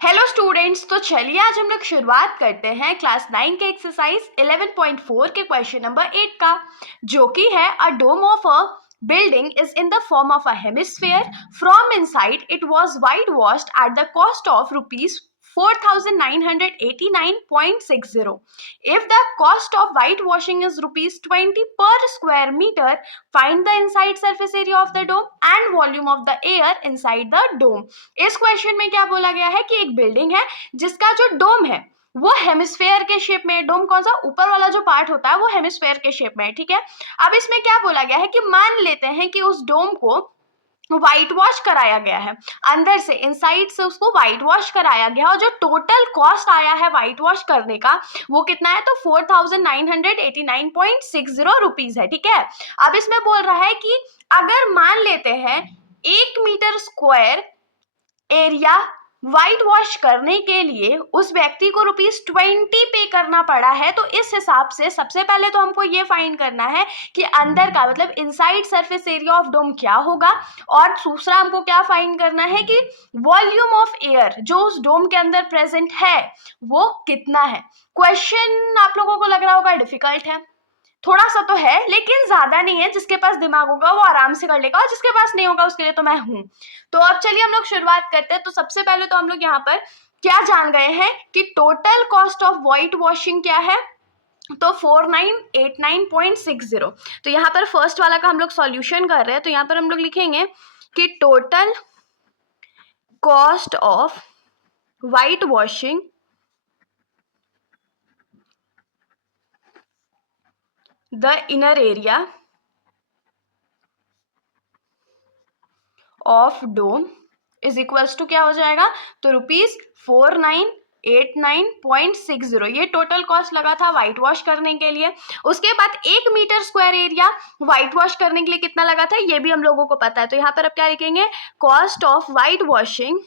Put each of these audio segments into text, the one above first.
Hello students, तो चलिए आज हम लोग शुरुआत करते हैं क्लास 9 के एक्सरसाइज 11.4 के क्वेश्चन नंबर 8 का, जो कि है a dome of a building is in the form of a hemisphere. From inside it was whitewashed at the cost of rupees 4989.60. If the cost of whitewashing is rupees 20 per square meter, find the inside surface area of the dome and volume of the air inside the dome. इस question में क्या बोला गया है कि एक building है जिसका जो डोम है वो हेमिस्फेयर के शेप में है। डोम कौन सा, ऊपर वाला जो पार्ट होता है वो हेमिस्फेयर के शेप में है। ठीक है, अब इसमें क्या बोला गया है कि मान लेते हैं कि उस डोम को व्हाइट वॉश कराया गया है, अंदर से इनसाइड से उसको व्हाइट वॉश कराया गया और जो टोटल कॉस्ट आया है व्हाइट वॉश करने का वो कितना है, तो 4989.60 रुपीज है। ठीक है, अब इसमें बोल रहा है कि अगर मान लेते हैं 1 metre square area white wash करने के लिए उस व्यक्ति को ₹20 पे करना पड़ा है, तो इस हिसाब से सबसे पहले तो हमको ये फाइंड करना है कि अंदर का मतलब inside surface area of dome क्या होगा, और दूसरा हमको क्या फाइंड करना है कि वॉल्यूम ऑफ एयर जो उस डोम के अंदर प्रेजेंट है वो कितना है। क्वेश्चन आप लोगों को लग रहा होगा डिफिकल्ट है, थोड़ा सा तो है लेकिन ज्यादा नहीं है। जिसके पास दिमाग होगा वो आराम से कर लेगा और जिसके पास नहीं होगा उसके लिए तो मैं हूं। तो अब चलिए हम लोग शुरुआत करते हैं। तो सबसे पहले तो हम लोग यहाँ पर क्या जान गए हैं कि total cost of white washing क्या है, तो 4989.60। तो यहाँ पर फर्स्ट वाला का हम लोग सॉल्यूशन कर रहे हैं, तो यहाँ पर हम लोग लिखेंगे कि total cost of white washing the inner area of dome is equals to क्या हो जाएगा, तो ₹4989.60 ये टोटल कॉस्ट लगा था व्हाइट वॉश करने के लिए। उसके बाद 1 metre square area white wash करने के लिए कितना लगा था ये भी हम लोगों को पता है। तो यहाँ पर अब क्या लिखेंगे, cost of white washing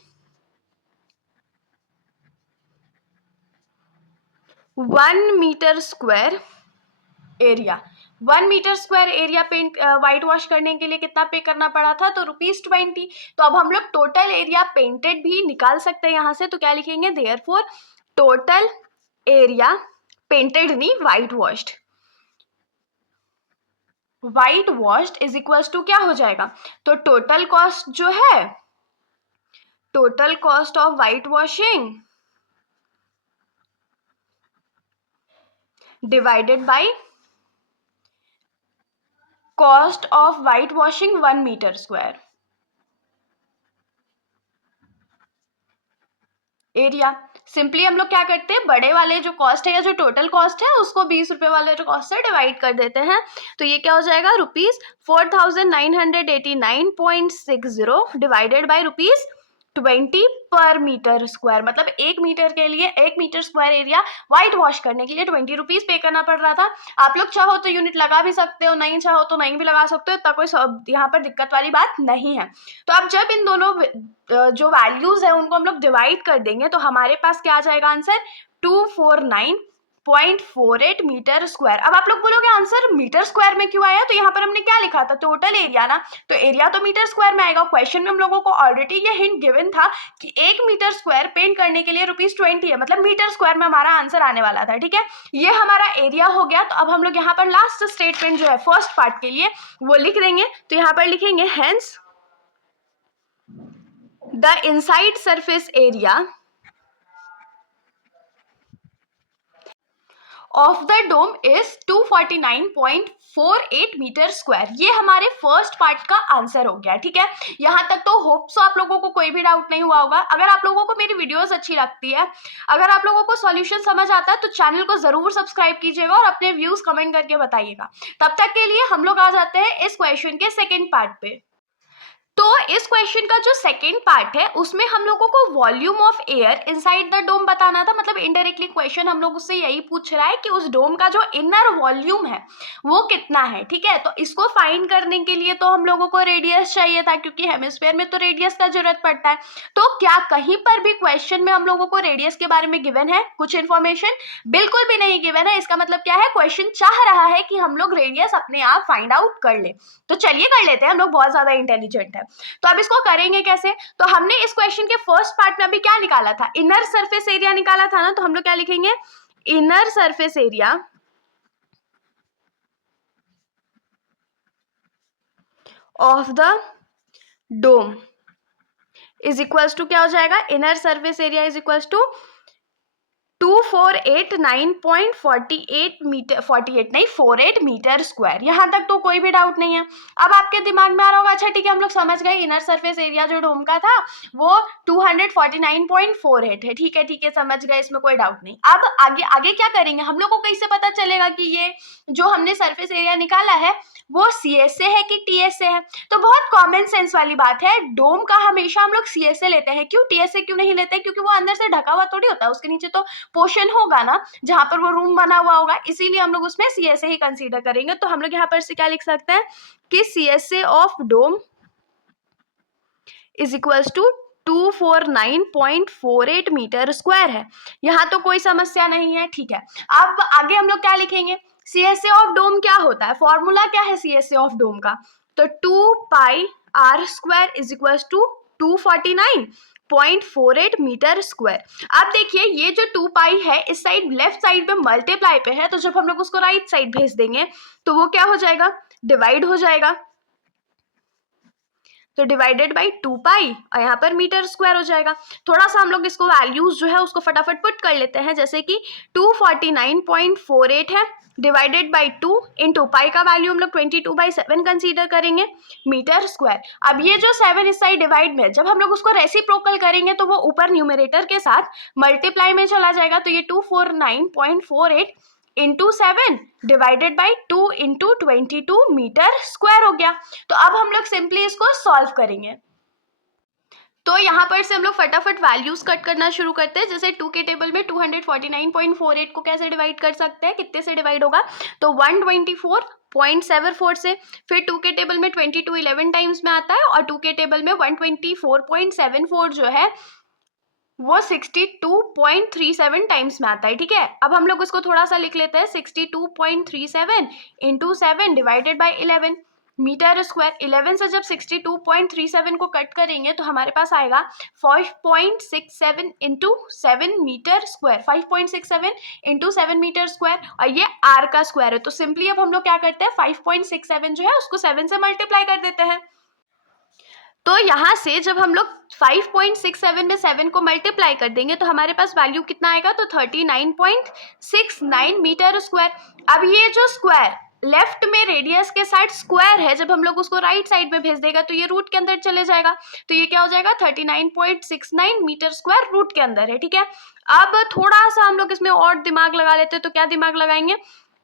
1 metre square area, 1 metre square area paint white wash करने के लिए कितना पे करना पड़ा था, तो ₹20। तो अब हम लोग टोटल एरिया पेंटेड भी निकाल सकते हैं यहाँ से, तो क्या लिखेंगे, देयरफॉर टोटल एरिया पेंटेड नहीं white washed is equals to क्या हो जाएगा, तो टोटल कॉस्ट जो है, total cost of white washing divided by cost of white washing 1 metre square area. Simply हम लोग क्या करते हैं, बड़े वाले जो कॉस्ट है या जो टोटल कॉस्ट है उसको 20 रुपए वाले जो कॉस्ट है डिवाइड कर देते हैं। तो ये क्या हो जाएगा, ₹4989.60 डिवाइडेड बाई ₹20 पर मीटर स्क्वायर। मतलब 1 मीटर के लिए 1 metre square area white wash करने के लिए ₹20 पे करना पड़ रहा था। आप लोग चाहो तो यूनिट लगा भी सकते हो, नहीं चाहो तो नहीं भी लगा सकते हो, इतना कोई यहाँ पर दिक्कत वाली बात नहीं है। तो अब जब इन दोनों जो वैल्यूज है उनको हम लोग डिवाइड कर देंगे तो हमारे पास क्या आ जाएगा आंसर, 249.48 मीटर स्क्वायर। अब आप लोग बोलोगे आंसर मीटर स्क्वायर में क्यों आया, तो यहाँ पर हमने क्या लिखा था, टोटल एरिया ना, तो एरिया तो मीटर स्क्वायर में आएगा। क्वेश्चन में हम लोगों को ऑलरेडी ये हिंट गिवन था कि 1 मीटर स्क्वायर पेंट करने के लिए ₹20 है, मतलब मीटर स्क्वायर में हमारा आंसर आने वाला था। ठीक है, ये हमारा एरिया हो गया। तो अब हम लोग यहाँ पर लास्ट स्टेटमेंट जो है फर्स्ट पार्ट के लिए वो लिख देंगे। तो यहाँ पर लिखेंगे hence the inside surface area of the dome is 249.48 metre square. ये हमारे फर्स्ट पार्ट का आंसर हो गया। ठीक है, यहाँ तक तो होप सो आप लोगों को कोई भी डाउट नहीं हुआ होगा। अगर आप लोगों को मेरी वीडियोस अच्छी लगती है, अगर आप लोगों को सॉल्यूशन समझ आता है तो चैनल को जरूर सब्सक्राइब कीजिएगा और अपने व्यूज कमेंट करके बताइएगा। तब तक के लिए हम लोग आ जाते हैं इस क्वेश्चन के सेकेंड पार्ट पे। तो इस क्वेश्चन का जो सेकेंड पार्ट है उसमें हम लोगों को volume of air inside the dome बताना था। मतलब इनडायरेक्टली क्वेश्चन हम लोग उससे यही पूछ रहा है कि उस डोम का जो इनर वॉल्यूम है वो कितना है। ठीक है, तो इसको फाइंड करने के लिए तो हम लोगों को रेडियस चाहिए था, क्योंकि हेमिस्फीयर में तो रेडियस का जरूरत पड़ता है। तो क्या कहीं पर भी क्वेश्चन में हम लोगों को रेडियस के बारे में गिवन है कुछ इन्फॉर्मेशन? बिल्कुल भी नहीं गिवन है। इसका मतलब क्या है, क्वेश्चन चाह रहा है कि हम लोग रेडियस अपने आप फाइंड आउट कर ले। तो चलिए कर लेते हैं, हम लोग बहुत ज्यादा इंटेलिजेंट है। है। तो अब इसको करेंगे कैसे? तो हमने इस क्वेश्चन के फर्स्ट पार्ट में अभी क्या निकाला था? इनर सरफेस एरिया निकाला था ना, तो हम लोग क्या लिखेंगे? Inner surface area of the dome is equals to क्या हो जाएगा? Inner surface area is equals to 2489.48 metre, 48 metre square. यहाँ तक तो कोई भी डाउट नहीं है। अब आपके दिमाग में आ रहा होगा, अच्छा ठीक है हम लोग समझ गए, इनर सरफेस एरिया जो डोम का था वो 249.48 है। ठीक है समझ गए, इसमें कोई डाउट नहीं। अब आगे आगे क्या करेंगे? हम लोग को कैसे पता चलेगा कि ये जो हमने सरफेस एरिया निकाला है वो CS से है कि TS से है? तो बहुत कॉमन सेंस वाली बात है, डोम का हमेशा हम लोग CS से लेते हैं। क्यों TS से क्यों नहीं लेते? क्योंकि वो अंदर से ढका हुआ थोड़ी होता है, उसके नीचे तो पोर्शन होगा ना जहां पर वो रूम बना हुआ होगा, इसीलिए हम लोग उसमें CS से ही कंसीडर करेंगे। तो हम लोग यहाँ पर से क्या लिख सकते हैं कि CS of dome is equals to 249.48 metre square है। यहाँ तो कोई समस्या नहीं है। ठीक है, अब आगे हम लोग क्या लिखेंगे? CSA ऑफ डोम क्या होता है? फॉर्मूला क्या है CSA ऑफ डोम का? तो 2 pi r square is equals to 249.48 metre square. अब देखिए ये जो 2 पाई है इस साइड लेफ्ट साइड पे मल्टीप्लाई पे है, तो जब हम लोग उसको राइट साइड भेज देंगे तो वो क्या हो जाएगा? डिवाइड हो जाएगा। तो डिवाइडेड बाई 2 पाई और यहाँ पर मीटर स्क्वायर हो जाएगा। थोड़ा सा हम लोग इसको वैल्यूज जो है उसको फटाफट पुट कर लेते हैं, जैसे कि 249.48 है डिवाइडेड बाई 2 इंटू पाई का वैल्यू हम लोग 22/7 कंसीडर करेंगे मीटर स्क्वायर। अब ये जो 7 इस साइड डिवाइड में, जब हम लोग उसको रेसिप्रोकल करेंगे तो वो ऊपर न्यूमरेटर के साथ मल्टीप्लाई में चला जाएगा। तो ये 249.48 into 7 divided by 2 into 22 metre square हो गया। तो अब हम लोग सिंपली इसको सॉल्व करेंगे। तो यहाँ पर से हम लोग फटाफट वैल्यूज कट करना शुरू करते हैं। जैसे 2 के टेबल में 249.48 को कैसे डिवाइड कर सकते हैं? कितने से डिवाइड होगा? तो 124.74 से। फिर 2 के टेबल में 22 11 टाइम्स में आता है और 2 के टेबल में 124.74 जो है वो 62.37 टाइम्स में आता है। ठीक है, अब हम लोग उसको थोड़ा सा लिख लेते हैं। 62.37 into 7 divided by 11 metre square. 11 से जब 62.37 को कट करेंगे तो हमारे पास आएगा 5.67 into 7 metre square. 5.67 into 7 metre square और ये r का स्क्वायर है। तो सिंपली अब हम लोग क्या करते हैं? 5.67 जो है उसको 7 से मल्टीप्लाई कर देते हैं। तो यहाँ से जब हम लोग 5.67 में 7 को मल्टीप्लाई कर देंगे तो हमारे पास वैल्यू कितना आएगा? तो 39.69 मीटर स्क्वायर। अब ये जो स्क्वायर लेफ्ट में रेडियस के साइड स्क्वायर है, जब हम लोग उसको राइट साइड में भेज देगा तो ये रूट के अंदर चले जाएगा। तो ये क्या हो जाएगा? 39.69 मीटर स्क्वायर रूट के अंदर है। ठीक है, अब थोड़ा सा हम लोग इसमें और दिमाग लगा लेते हैं। तो क्या दिमाग लगाएंगे?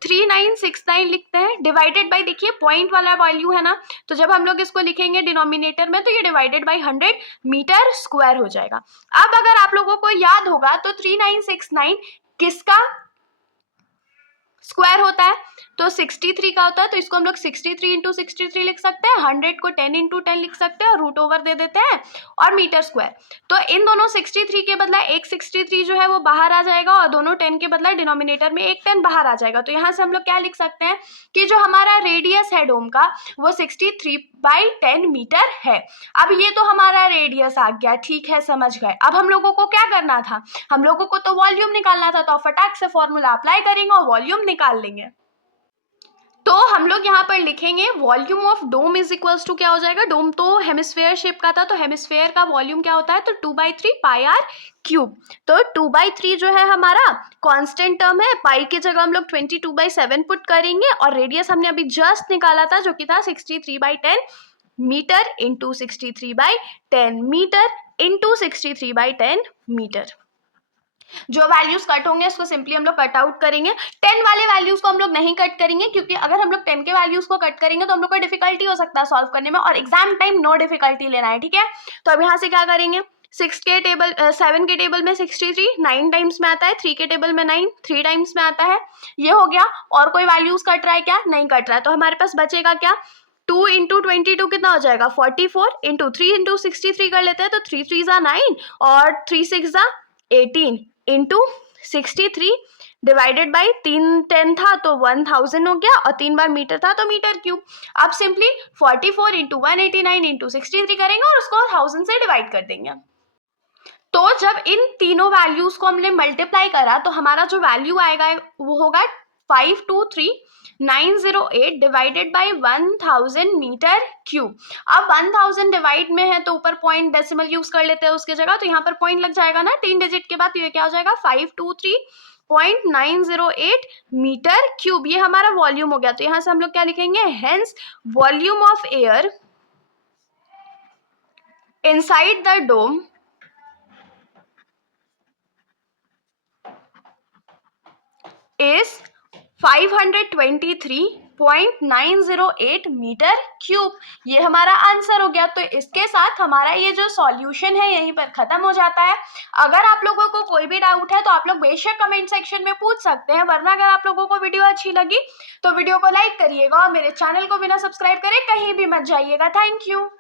3969 लिखते हैं डिवाइडेड बाई, देखिए पॉइंट वाला वैल्यू है ना, तो जब हम लोग इसको लिखेंगे डिनोमिनेटर में तो ये डिवाइडेड बाई 100 मीटर स्क्वायर हो जाएगा। अब अगर आप लोगों को याद होगा तो 3969 किसका स्क्वायर होता है? तो 63 का होता है। तो इसको हम लोग 63 इंटू 63 लिख सकते हैं, 100 को 10 इंटू 10 लिख सकते हैं और रूट ओवर दे देते हैं और मीटर स्क्वायर। तो इन दोनों 63 के बदला एक 63 जो है वो बाहर आ जाएगा और दोनों 10 के बदला डिनोमिनेटर में एक 10 बाहर आ जाएगा। तो यहाँ से हम लोग क्या लिख सकते हैं कि जो हमारा रेडियस है डोम का वो 63/10 मीटर है। अब ये तो हमारा रेडियस आ गया। ठीक है, समझ गए। अब हम लोगों को क्या करना था? हम लोगों को तो वॉल्यूम निकालना था। तो फटाक से फॉर्मूला अप्लाई करेंगे और वॉल्यूम निकाल लेंगे। तो हम लोग यहाँ पर लिखेंगे volume of dome is equals to क्या हो जाएगा? डोम तो हेमिस्फेयर शेप का था, तो हेमिस्फेयर का वॉल्यूम क्या होता है? तो 2/3 पाई r क्यूब। तो 2/3 जो है हमारा कांस्टेंट टर्म है, पाई की जगह हम लोग 22/7 पुट करेंगे और रेडियस हमने अभी जस्ट निकाला था जो कि था 63/10 metre into 63/10 metre into 63/10 metre. जो वैल्यूज कट होंगे उसको सिंपली हम लोग कट आउट करेंगे। 10 वाले वैल्यूज को हम लोग नहीं कट करेंगे क्योंकि अगर हम लोग 10 के वैल्यूज को कट करेंगे तो हम लोग को डिफिकल्टी हो सकता है सॉल्व करने में और एग्जाम टाइम नो डिफिकल्टी लेना है। ठीक है, तो अब यहाँ से क्या करेंगे? 7 के टेबल में 63 9 टाइम्स में आता है, 3 के टेबल में 9 3 टाइम्स में आता है। ये हो गया। और कोई वैल्यूज कट रहा है क्या? नहीं कट रहा है। तो हमारे पास बचेगा क्या? 2 इंटू 22 कितना हो जाएगा? 44 इंटू 3 इंटू 63 कर लेते हैं तो 3 3 9 और 3 6 18 इंटू 63 डिवाइडेड बाई 310 था तो 1000 हो गया, और 3 बार मीटर था तो मीटर क्यूब। अब सिंपली 44 इंटू 189 इंटू 63 करेंगे और उसको 1000 से डिवाइड कर देंगे। तो जब इन तीनों वैल्यूज को हमने मल्टीप्लाई करा तो हमारा जो वैल्यू आएगा वो होगा 523,908 डिवाइडेड बाई 1000 मीटर क्यूब। अब 1000 डिवाइड में है तो ऊपर पॉइंट डेसिमल यूज कर लेते हैं उसके जगह, तो यहाँ पर पॉइंट लग जाएगा ना 3 डिजिट के बाद, तो ये क्या हो जाएगा 523.908 मीटर क्यूब। ये हमारा वॉल्यूम हो गया। तो यहाँ से हम लोग क्या लिखेंगे, hence volume of air inside the dome is 523.908 metre cube. ये हमारा आंसर हो गया। तो इसके साथ हमारा ये जो सॉल्यूशन है यहीं पर खत्म हो जाता है। अगर आप लोगों को कोई भी डाउट है तो आप लोग बेशक कमेंट सेक्शन में पूछ सकते हैं, वरना अगर आप लोगों को वीडियो अच्छी लगी तो वीडियो को लाइक करिएगा और मेरे चैनल को बिना सब्सक्राइब करे कहीं भी मत जाइएगा। Thank you.